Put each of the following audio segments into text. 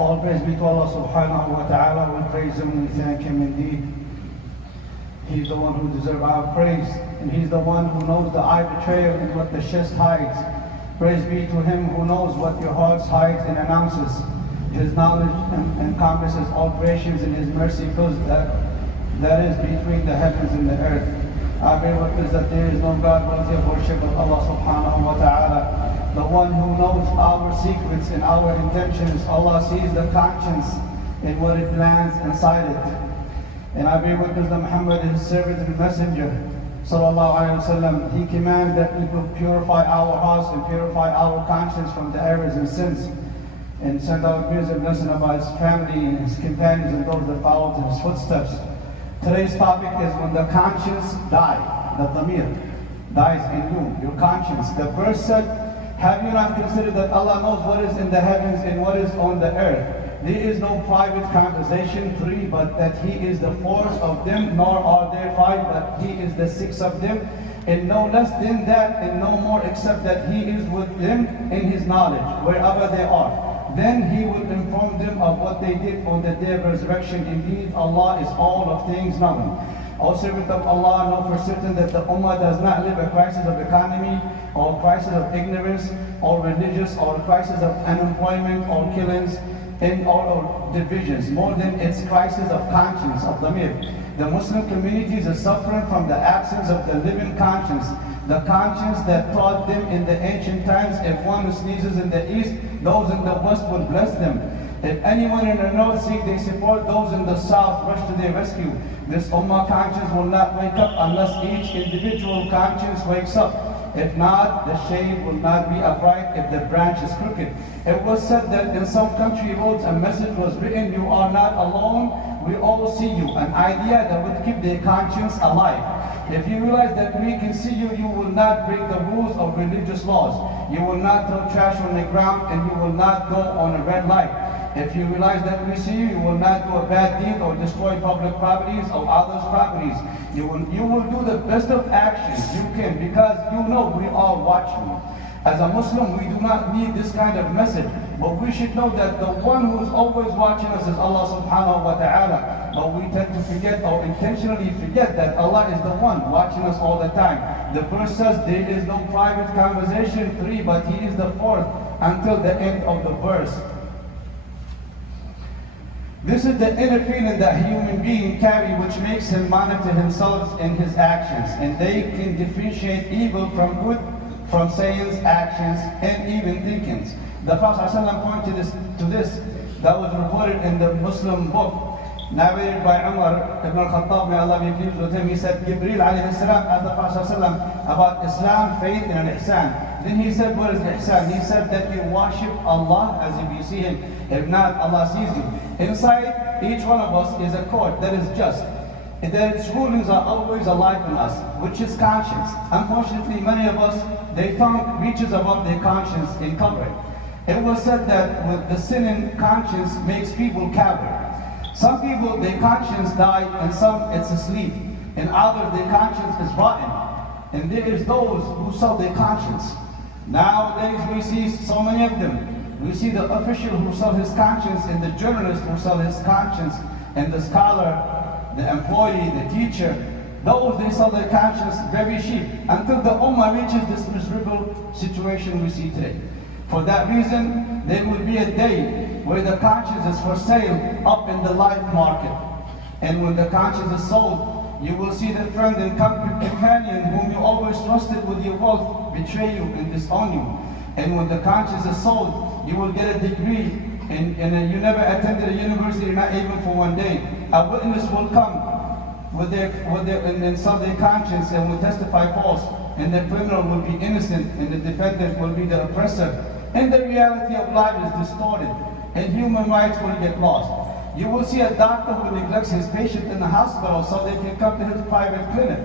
All praise be to Allah subhanahu wa ta'ala. We praise Him, we thank Him indeed. He's the one who deserves our praise, and He's the one who knows the eye betrayer and what the chest hides. Praise be to Him who knows what your hearts hides and announces. His knowledge encompasses all creations, and His mercy fills that is between the heavens and the earth. I bear witness that there is no God worthy of worship but Allah subhanahu wa ta'ala, the one who knows our secrets and our intentions. Allah sees the conscience and what it plans inside it. And I bear witness that Muhammad is His servant and messenger. Sallallahu alayhi wa sallam. He commands that we purify our hearts and purify our conscience from the errors and sins, and send out news and blessing about His family and His companions and those that followed in His footsteps. Today's topic is when the conscience dies, the dhamir dies in you, your conscience. The verse said, have you not considered that Allah knows what is in the heavens and what is on the earth? There is no private conversation, 3, but that He is the fourth of them, nor are there 5, but He is the sixth of them, and no less than that, and no more except that He is with them in His knowledge, wherever they are. Then He will inform them of what they did on the day of resurrection. Indeed, Allah is all of things known. O servant of Allah, know for certain that the Ummah does not live a crisis of economy, or crisis of ignorance, or religious, or crisis of unemployment, or killings, or divisions, more than its crisis of conscience, of dhamir. The Muslim communities are suffering from the absence of the living conscience, the conscience that taught them in the ancient times, if one sneezes in the east, those in the west would bless them. If anyone in the north seek their support, those in the south rush to their rescue. This ummah conscience will not wake up unless each individual conscience wakes up. If not, the shade will not be upright if the branch is crooked. It was said that in some country roads a message was written, you are not alone, we all see you. An idea that would keep their conscience alive. If you realize that we can see you, you will not break the rules of religious laws. You will not throw trash on the ground, and you will not go on a red light. If you realize that we see you, you will not do a bad deed or destroy public properties or others' properties. You will do the best of actions you can, because you know we are watching you. As a Muslim, we do not need this kind of message, but we should know that the one who is always watching us is Allah subhanahu wa ta'ala. But we tend to forget, or intentionally forget, that Allah is the one watching us all the time. The verse says there is no private conversation, 3, but He is the fourth, until the end of the verse. This is the inner feeling that a human being carries, which makes him monitor himself and his actions, and they can differentiate evil from good, from sayings, actions, and even thinkings. The Prophet ﷺ pointed to this that was reported in the Muslim book, narrated by Umar ibn al-Khattab, may Allah be pleased with him. He said, Jibreel alayhi salam asked the Prophet ﷺ about Islam, faith, and an ihsan. Then he said, what is ihsan? He said that you worship Allah as if you see Him. If not, Allah sees you. Inside each one of us is a court that is just, and that its rulings are always alive in us, which is conscience. Unfortunately, many of us, their tongue reaches above their conscience in covering. It was said that with the sin in conscience makes people coward. Some people, their conscience died, and some it's asleep, and others, their conscience is rotten. And there is those who sell their conscience. Nowadays we see so many of them. We see the official who sell his conscience, and the journalist who sell his conscience, and the scholar, the employee, the teacher. Those, they sell their conscience very cheap, until the ummah reaches this miserable situation we see today. For that reason, there will be a day where the conscience is for sale up in the life market. And when the conscience is sold, you will see the friend and companion whom you always trusted with your wealth betray you and disown you. And when the conscience is sold, you will get a degree, and you never attended a university, not even for one day. A witness will come and sell their conscience and will testify false, and the criminal will be innocent, and the defendant will be the oppressor. And the reality of life is distorted, and human rights will get lost. You will see a doctor who neglects his patient in the hospital so they can come to his private clinic.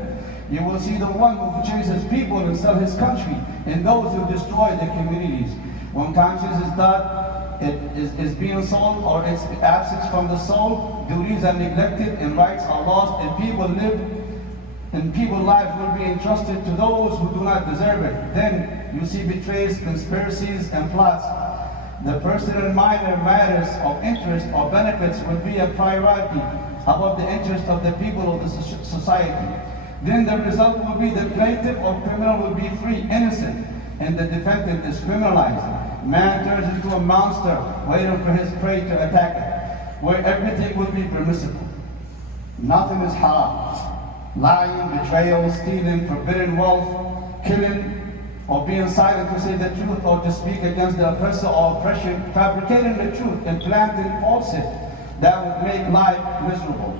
You will see the one who betrays his people and sell his country, and those who destroy their communities. When conscience is not, it is being sold, or its absence from the soul, duties are neglected, and rights are lost, and people's lives will be entrusted to those who do not deserve it. Then you see betrayals, conspiracies, and plots. The personal minor matters of interest or benefits will be a priority above the interest of the people of the society. Then the result will be the plaintiff or criminal will be free, innocent, and the defendant is criminalized. Man turns into a monster waiting for his prey to attack it, where everything will be permissible. Nothing is haram. Lying, betrayal, stealing, forbidden wealth, killing, or being silent to say the truth or to speak against the oppressor or oppression, fabricating the truth and planting falsehood that would make life miserable.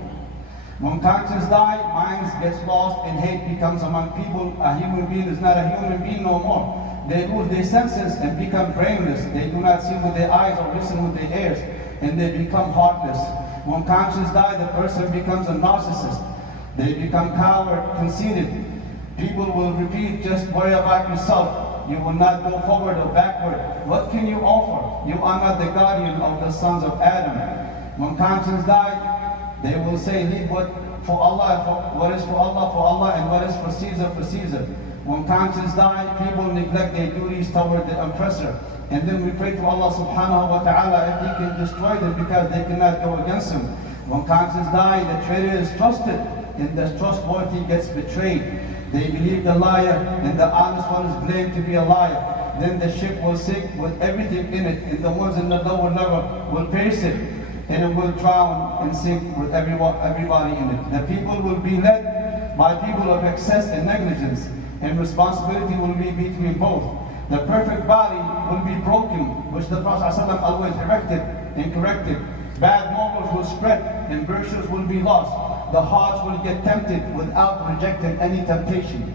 When conscience dies, minds gets lost and hate becomes among people. A human being is not a human being no more. They lose their senses and become brainless. They do not see with their eyes or listen with their ears, and they become heartless. When conscience dies, the person becomes a narcissist. They become coward, conceited. People will repeat, just worry about yourself. You will not go forward or backward. What can you offer? You are not the guardian of the sons of Adam. When conscience dies, they will say, leave what for Allah, what is for Allah, and what is for Caesar, for Caesar. When conscience dies, people neglect their duties toward the oppressor. And then we pray to Allah subhanahu wa ta'ala if He can destroy them because they cannot go against Him. When conscience dies, the traitor is trusted, and the trustworthy gets betrayed. They believe the liar, and the honest one is blamed to be a liar. Then the ship will sink with everything in it, and the ones in the lower level will pierce it, and it will drown and sink with everybody in it. The people will be led by people of excess and negligence, and responsibility will be between both. The perfect body will be broken, which the Prophet ﷺ always erected and corrected. Bad morals will spread, and virtues will be lost. The hearts will get tempted without rejecting any temptation.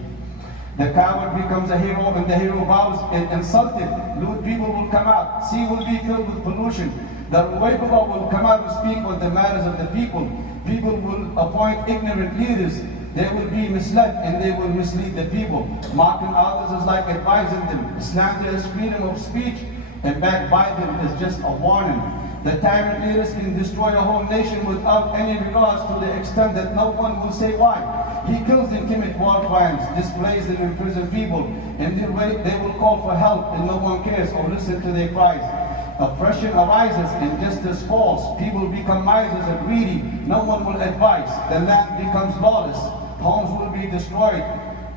The coward becomes a hero, and the hero bows and insulted. Lewd people will come out. Sea will be filled with pollution. The Ruwaybullah will come out to speak on the matters of the people. People will appoint ignorant leaders. They will be misled, and they will mislead the people. Mocking others is like advising them. Slander is freedom of speech, and backbiting is just a warning. The tyrant leaders can destroy a whole nation without any regards to the extent that no one will say why. He kills and commits war crimes, displays and imprisons people, and they will call for help and no one cares or listen to their cries. Oppression arises and justice falls. People become misers and greedy. No one will advise. The land becomes lawless. Homes will be destroyed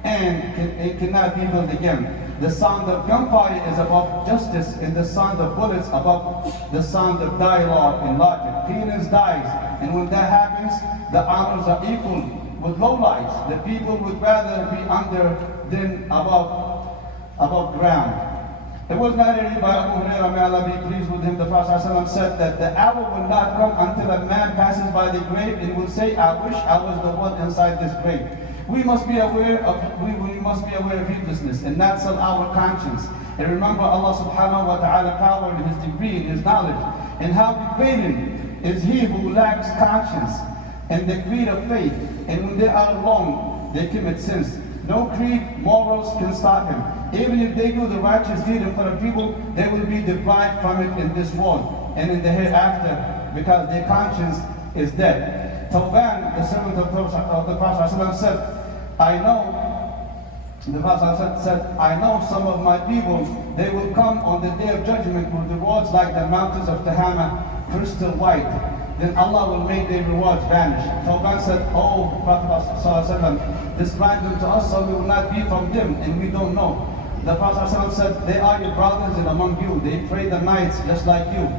and it cannot be built again. The sound of gunfire is above justice, and the sound of bullets above the sound of dialogue and logic. Feelings dies, and when that happens, the honors are equal with low lives. The people would rather be under than above ground. It was narrated by Abu Hurairah, may Allah be pleased with him. The Prophet ﷺ said that the hour will not come until a man passes by the grave and will say, I wish I was the one inside this grave. We must be aware of heedlessness and not sell our conscience. And remember Allah subhanahu wa ta'ala power in His degree and His knowledge. And how degrading is he who lacks conscience and the creed of faith, and when they are alone, they commit sins. No creed, morals can stop him. Even if they do the righteous deed in front of people, they will be deprived from it in this world and in the hereafter because their conscience is dead. Tawban, the servant of the Prophet ﷺ said, I know some of my people, they will come on the day of judgment with rewards like the mountains of Tahama, crystal white. Then Allah will make their rewards vanish. Tawban said, oh, Prophet ﷺ, describe them to us so we will not be from them, and we don't know. The Prophet ﷺ said, they are your brothers and among you. They pray the nights just like you.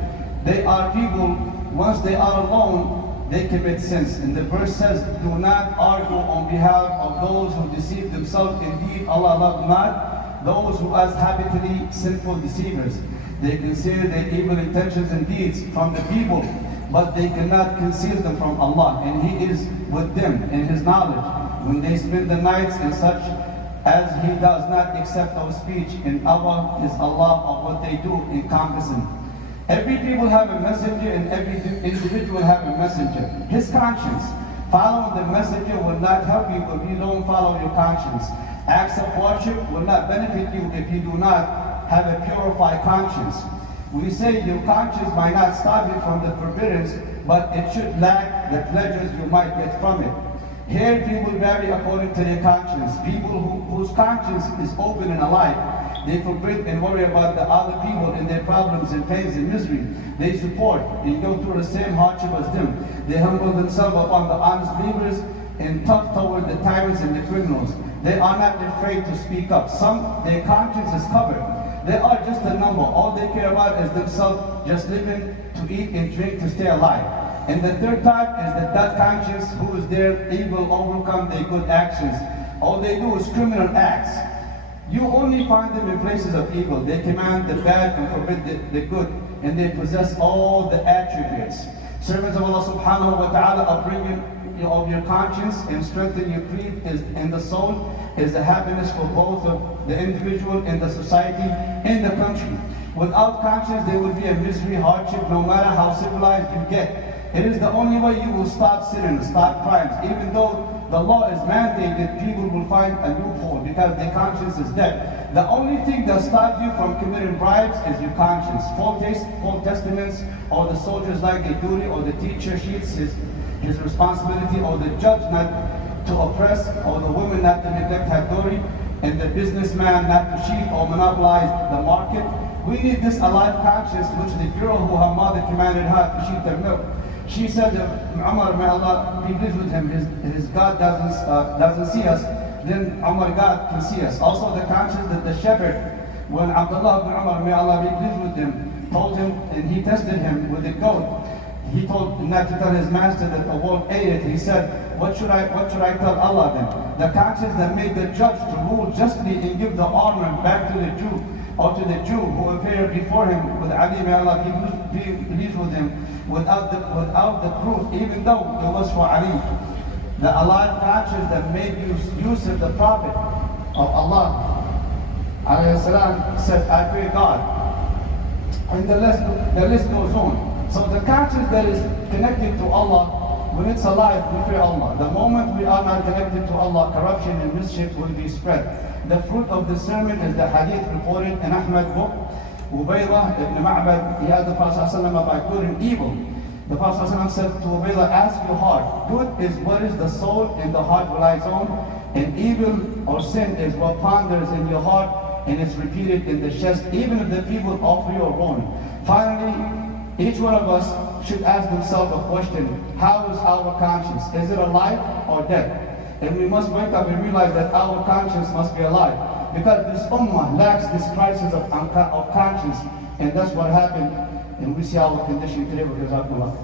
They are people, once they are alone, they commit sins. And the verse says, do not argue on behalf of those who deceive themselves. Indeed, Allah loves not those who are habitually sinful deceivers. They conceal their evil intentions and deeds from the people, but they cannot conceal them from Allah. And He is with them in His knowledge. When they spend the nights in such as He does not accept our speech, and Allah is Allah of what they do encompassing. Every people have a messenger, and every individual have a messenger. His conscience. Following the messenger will not help you if you don't follow your conscience. Acts of worship will not benefit you if you do not have a purified conscience. We say your conscience might not stop you from the forbiddance, but it should lack the pleasures you might get from it. Here people vary according to their conscience. People whose conscience is open and alive, They forbid and worry about the other people and their problems and pains and misery. They support and go through the same hardship as them. They humble themselves upon the honest believers and tough toward the tyrants and the criminals. They are not afraid to speak up. Some, their conscience is covered. They are just a number. All they care about is themselves, just living to eat and drink to stay alive. And the third type is that conscience who is their evil overcome their good actions. All they do is criminal acts. You only find them in places of evil. They command the bad and forbid the good, and they possess all the attributes. Servants of Allah subhanahu wa ta'ala, upbringing of your conscience and strengthen your creed in the soul is the happiness for both of the individual and the society and the country. Without conscience, there would be a misery, hardship, no matter how civilized you get. It is the only way you will stop sinning, stop crimes. Even though the law is mandated, people will find a loophole because their conscience is dead. The only thing that stops you from committing bribes is your conscience. False testaments, or the soldier's like a duty, or the teacher sheets his responsibility, or the judge not to oppress, or the woman not to neglect her duty, and the businessman not to cheat or monopolize the market. We need this alive conscience, which the girl who her mother commanded her to cheat the milk. She said that Umar, may Allah be pleased with him, his God doesn't see us, then Umar, God can see us. Also the conscience that the shepherd, when Abdullah ibn Umar, may Allah be pleased with him, told him, and he tested him with a goat. He told not to tell his master that the wolf ate it. He said, what should I tell Allah then? The conscience that made the judge to rule justly and give the honor back to the Jew, or to the Jew who appeared before him with Ali, may Allah be pleased with him, without the proof, even though it was for Ali. The alive conscience that made use of the Prophet of Allah alayhi salam said, I fear God. And the list goes on. So the conscience that is connected to Allah, when it's alive, we fear Allah. The moment we are not connected to Allah, corruption and mischief will be spread. The fruit of the sermon is the hadith reported in Ahmad book. Ubaydah ibn Ma'bad, he asked the Prophet ﷺ about good and evil. The Prophet ﷺ said to Ubaydah, ask your heart. Good is what is the soul and the heart relies on, and evil or sin is what ponders in your heart and is repeated in the chest, even if the people offer you a wrong. Finally, each one of us should ask themselves a question: how is our conscience? Is it alive or dead? And we must wake up and realize that our conscience must be alive, because this ummah lacks this crisis of conscience, and that's what happened, and we see our condition today because of Allah.